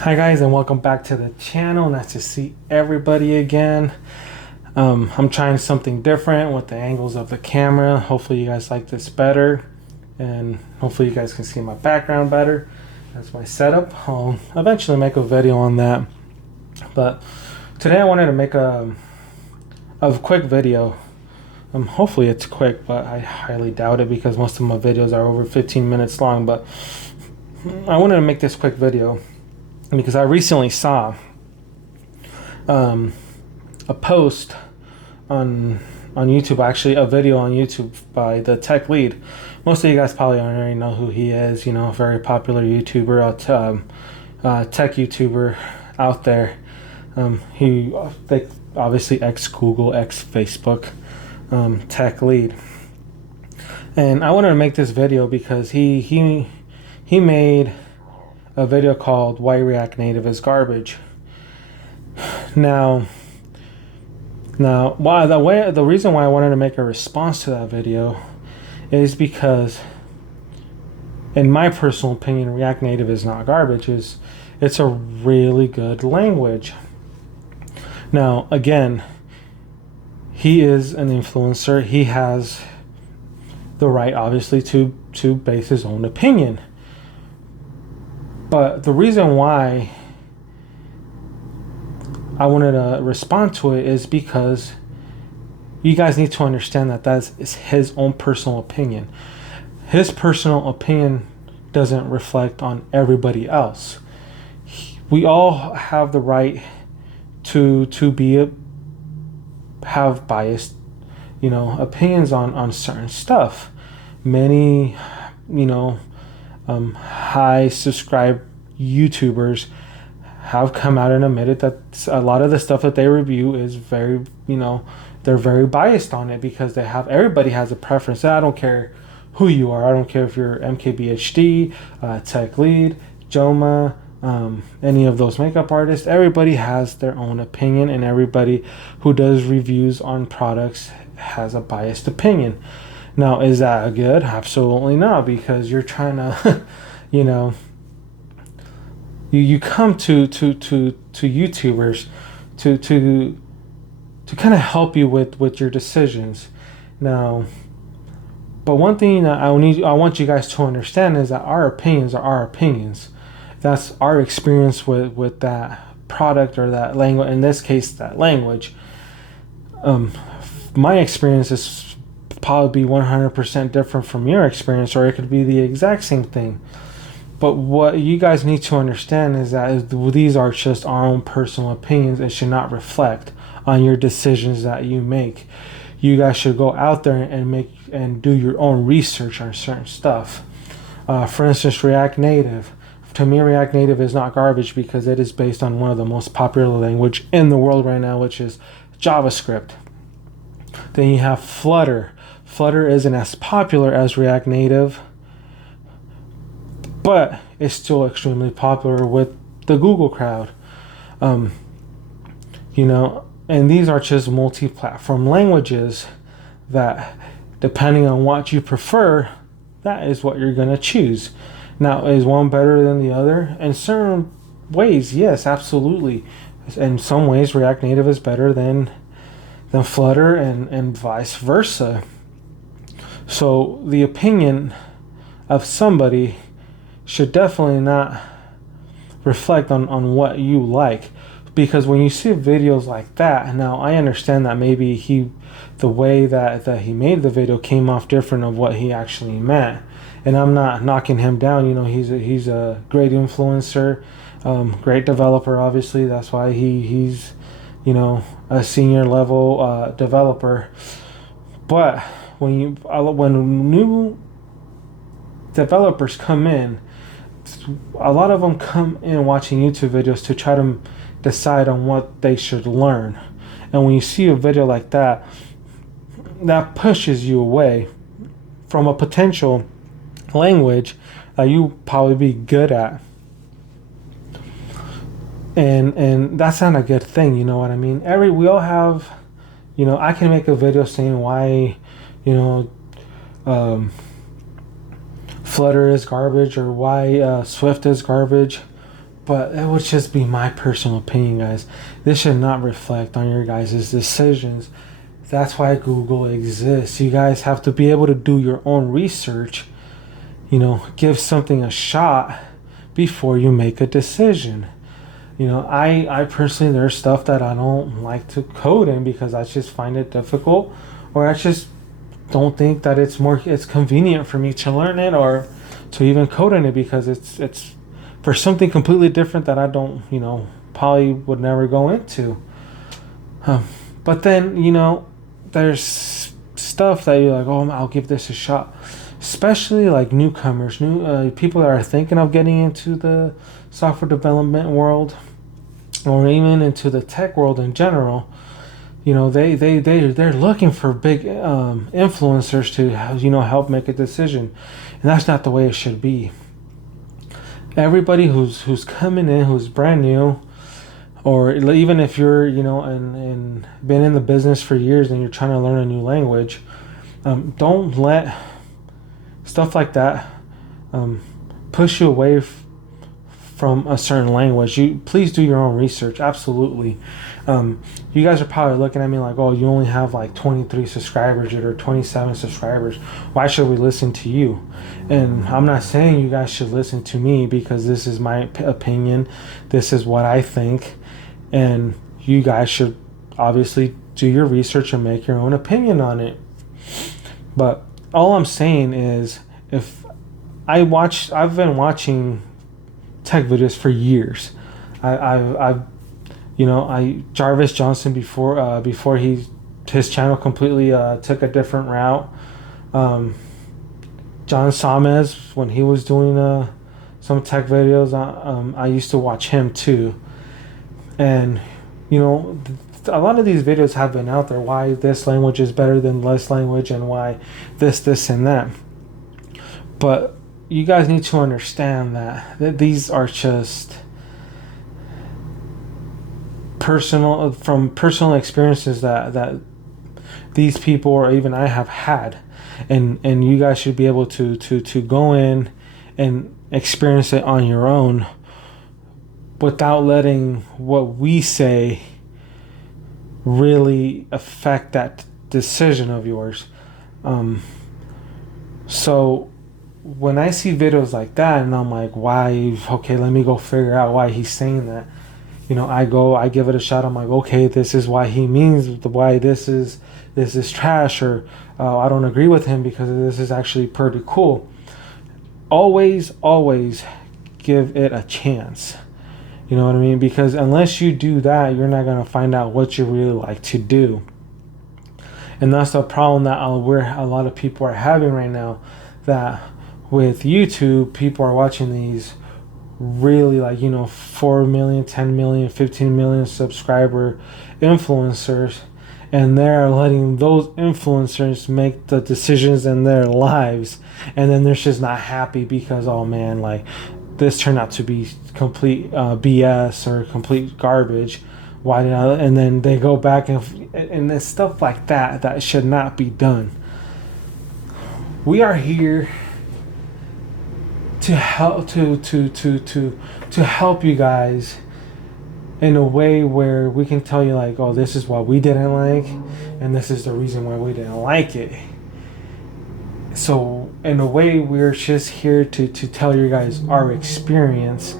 Hi guys, and welcome back to the channel. Nice to see everybody again. I'm trying something different with the angles of the camera. Hopefully you guys like this better, and hopefully you guys can see my background better. That's my setup. I'll eventually make a video on that, but today I wanted to make a quick video. Hopefully it's quick, but I highly doubt it because most of my videos are over 15 minutes long. But I wanted to make this quick video because I recently saw a post on YouTube, actually a video on YouTube by the TechLead. Most of you guys probably already know who he is. You know, a very popular YouTuber, tech YouTuber out there. They obviously ex Google, ex Facebook, TechLead. And I wanted to make this video because he made a video called "Why React Native is Garbage." Now, the reason why I wanted to make a response to that video is because, in my personal opinion, React Native is not garbage. It's a really good language. Now, again, he is an influencer. He has the right, obviously, to base his own opinion. But the reason why I wanted to respond to it is because you guys need to understand that is his own personal opinion. His personal opinion doesn't reflect on everybody else. We all have the right to have biased, opinions on certain stuff. Many, high subscribed YouTubers have come out and admitted that a lot of the stuff that they review is very, they're very biased on it because everybody has a preference. I don't care who you are. I don't care if you're MKBHD, TechLead, Joma, any of those makeup artists. Everybody has their own opinion, and everybody who does reviews on products has a biased opinion. Now, is that good? Absolutely not, because you're trying to, you come to YouTubers to kind of help you with your decisions. Now, but one thing that I want you guys to understand is that our opinions are our opinions. That's our experience with that product or that language. In this case, that language. My experience is probably be 100% different from your experience, or it could be the exact same thing. But what you guys need to understand is that these are just our own personal opinions. It should not reflect on your decisions that you make. You guys should go out there and do your own research on certain stuff. For instance, React Native. To me, React Native is not garbage because it is based on one of the most popular language in the world right now, which is JavaScript. Then you have Flutter. Flutter isn't as popular as React Native, but it's still extremely popular with the Google crowd. And these are just multi-platform languages that, depending on what you prefer, that is what you're going to choose. Now, is one better than the other? In certain ways, yes, absolutely. In some ways, React Native is better than Flutter, and vice versa. So the opinion of somebody should definitely not reflect on what you like, because when you see videos like that, now I understand that maybe the way that he made the video came off different of what he actually meant, and I'm not knocking him down. He's a great influencer, great developer. Obviously, that's why he's a senior level developer. But when new developers come in, a lot of them come in watching YouTube videos to try to decide on what they should learn. And when you see a video like that, that pushes you away from a potential language that you probably be good at. And that's not a good thing, you know what I mean? We all have, I can make a video saying why, Flutter is garbage or why Swift is garbage, But it would just be my personal opinion, guys. This should not reflect on your guys' decisions. That's why Google exists. You guys have to be able to do your own research, give something a shot before you make a decision. I personally, there's stuff that I don't like to code in because I just find it difficult, or I just don't think that it's convenient for me to learn it or to even code in it, because it's for something completely different that I don't, probably would never go into. But then, there's stuff that you're like, oh, I'll give this a shot. Especially like newcomers, new people that are thinking of getting into the software development world, or even into the tech world in general. They're looking for big influencers to help make a decision, and that's not the way it should be. Everybody who's coming in, who's brand new, or even if you're and been in the business for years and you're trying to learn a new language, don't let stuff like that push you away from a certain language. You please do your own research. Absolutely. You guys are probably looking at me like, oh, you only have like 23 subscribers or 27 subscribers. Why should we listen to you? And I'm not saying you guys should listen to me, because this is my opinion. This is what I think. And you guys should obviously do your research and make your own opinion on it. But all I'm saying is, if I've been watching tech videos for years. Jarvis Johnson before his channel completely took a different route. John Samez, when he was doing some tech videos, I used to watch him too. And a lot of these videos have been out there. Why this language is better than this language, and why this, and that. But you guys need to understand that these are just personal experiences that these people, or even I, have had, and you guys should be able to go in and experience it on your own without letting what we say really affect that decision of yours. So when I see videos like that and I'm like, why? Okay, let me go figure out why he's saying that. I give it a shot. I'm like, okay, this is why he means why this is trash, or I don't agree with him because this is actually pretty cool. Always give it a chance. You know what I mean? Because unless you do that, you're not going to find out what you really like to do. And that's the problem that a lot of people are having right now, that with YouTube, people are watching these really 4 million, 10 million, 15 million subscriber influencers, and they're letting those influencers make the decisions in their lives, and then they're just not happy because, oh man, this turned out to be complete BS or complete garbage. Why did I? And then they go back and there's stuff like that should not be done. We are here to help to help you guys in a way where we can tell you oh, this is what we didn't like, and this is the reason why we didn't like it. So in a way, we're just here to tell you guys our experience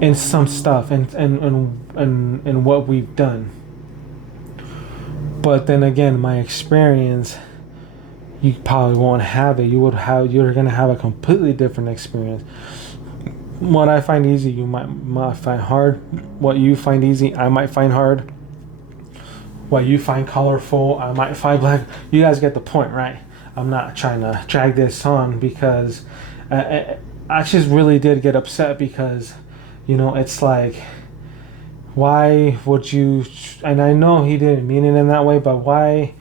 in some stuff and what we've done. But then again, my experience, you probably won't have it. You're gonna have a completely different experience. What I find easy, you might find hard. What you find easy, I might find hard. What you find colorful, I might find black. You guys get the point, right? I'm not trying to drag this on, because I just really did get upset, because it's like, why would you? And I know he didn't mean it in that way, but why?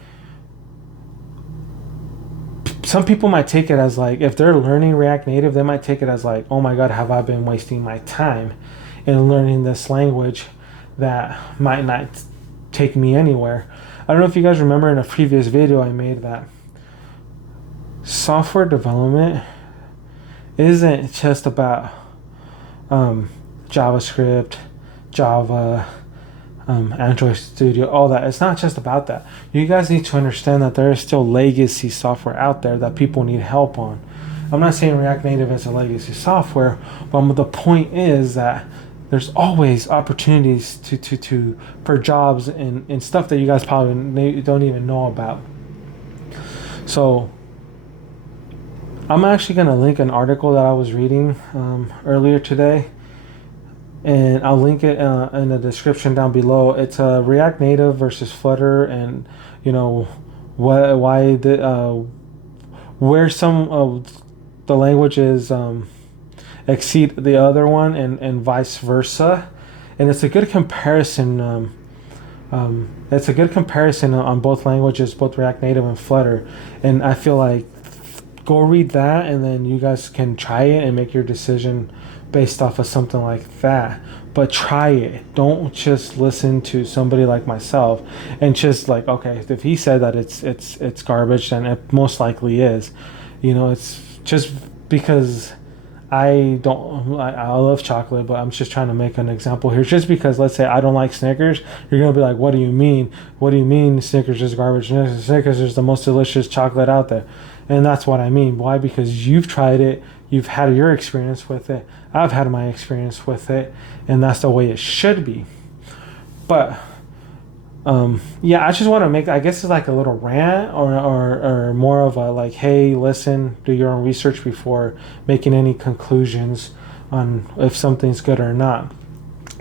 Some people might take it as if they're learning React Native, they might take it as oh my God, have I been wasting my time in learning this language that might not take me anywhere. I don't know if you guys remember in a previous video I made that software development isn't just about JavaScript, Java, Android Studio, all that. It's not just about that. You guys need to understand that there is still legacy software out there that people need help on. I'm not saying React Native is a legacy software, but the point is that there's always opportunities to for jobs and stuff that you guys probably don't even know about. So I'm actually going to link an article that I was reading earlier today, and I'll link it in the description down below. It's React Native versus Flutter, and why where some of the languages exceed the other one, and vice versa. And it's a good comparison. It's a good comparison on both languages, both React Native and Flutter. And I feel like go read that, and then you guys can try it and make your decision based off of something like that. But try it. Don't just listen to somebody like myself and just like, okay, if he said that it's garbage, then it most likely is. It's just because I love chocolate, but I'm just trying to make an example here. Just because, let's say I don't like Snickers, you're gonna be like, "What do you mean? What do you mean Snickers is garbage? Snickers is the most delicious chocolate out there," and that's what I mean. Why? Because you've tried it, you've had your experience with it. I've had my experience with it, and that's the way it should be. But yeah, I just want to make, I guess it's like a little rant, or more of a like, hey, listen, do your own research before making any conclusions on if something's good or not.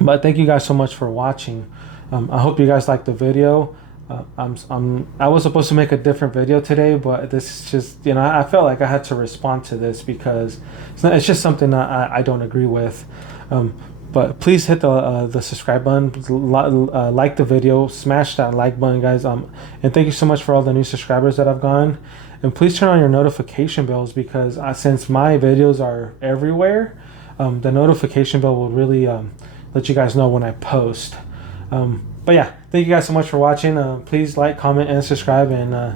But thank you guys so much for watching. I hope you guys liked the video. I was supposed to make a different video today, but this is just, I felt like I had to respond to this because it's just something that I don't agree with. But please hit the subscribe button, like the video, smash that like button, guys. And thank you so much for all the new subscribers that I've gotten. And please turn on your notification bells, because since my videos are everywhere, the notification bell will really let you guys know when I post. But yeah, thank you guys so much for watching. Please like, comment, and subscribe, and